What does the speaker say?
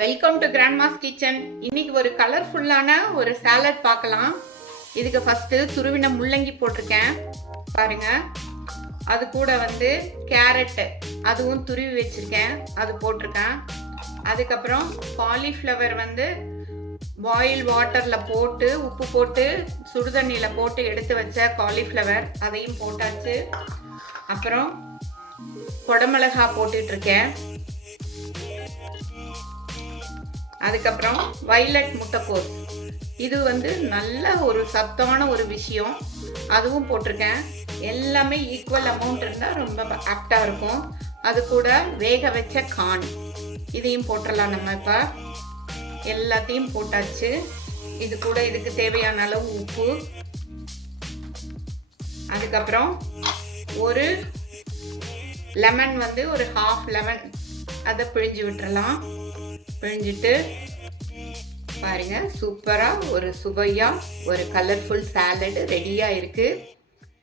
Welcome to Grandma's kitchen. இன்னைக்கு ஒரு கலர்ஃபுல்லான ஒரு சாலட் பார்க்கலாம். இதுக்கு ஃபஸ்ட்டு துருவின முள்ளங்கி போட்டிருக்கேன் பாருங்க. அது கூட கேரட்டு அதுவும் துருவி வச்சிருக்கேன், அது போட்டிருக்கேன். அதுக்கப்புறம் காலிஃப்ளவர் பாயில் வாட்டரில் போட்டு உப்பு போட்டு சுடுதண்ணியில் போட்டு எடுத்து வச்ச காலிஃப்ளவர் அதையும் போட்டாச்சு. அப்புறம் குடமிளகா போட்டுட்ருக்கேன். அதுக்கப்புறம் வைலட் முட்டைக்கோஸ், இது நல்ல ஒரு சத்தான ஒரு விஷயம், அதுவும் போட்டிருக்கேன். எல்லாமே ஈக்குவல் அமௌண்ட் இருந்தால் ரொம்ப ஆப்டாக இருக்கும். அது கூட வேக வச்ச கார்ன் இதையும் போட்டுடலாம். நம்ம இப்போ எல்லாத்தையும் போட்டாச்சு. இது கூட இதுக்கு தேவையான அளவு உப்பு, அதுக்கப்புறம் ஒரு லெமன் ஒரு ஹாஃப் லெமன் அதை பிழிஞ்சு விட்டுறலாம். பிழிஞ்சிட்டு பாருங்க, சூப்பராக ஒரு சுவையாக ஒரு கலர்ஃபுல் சாலட் ரெடியாக இருக்குது.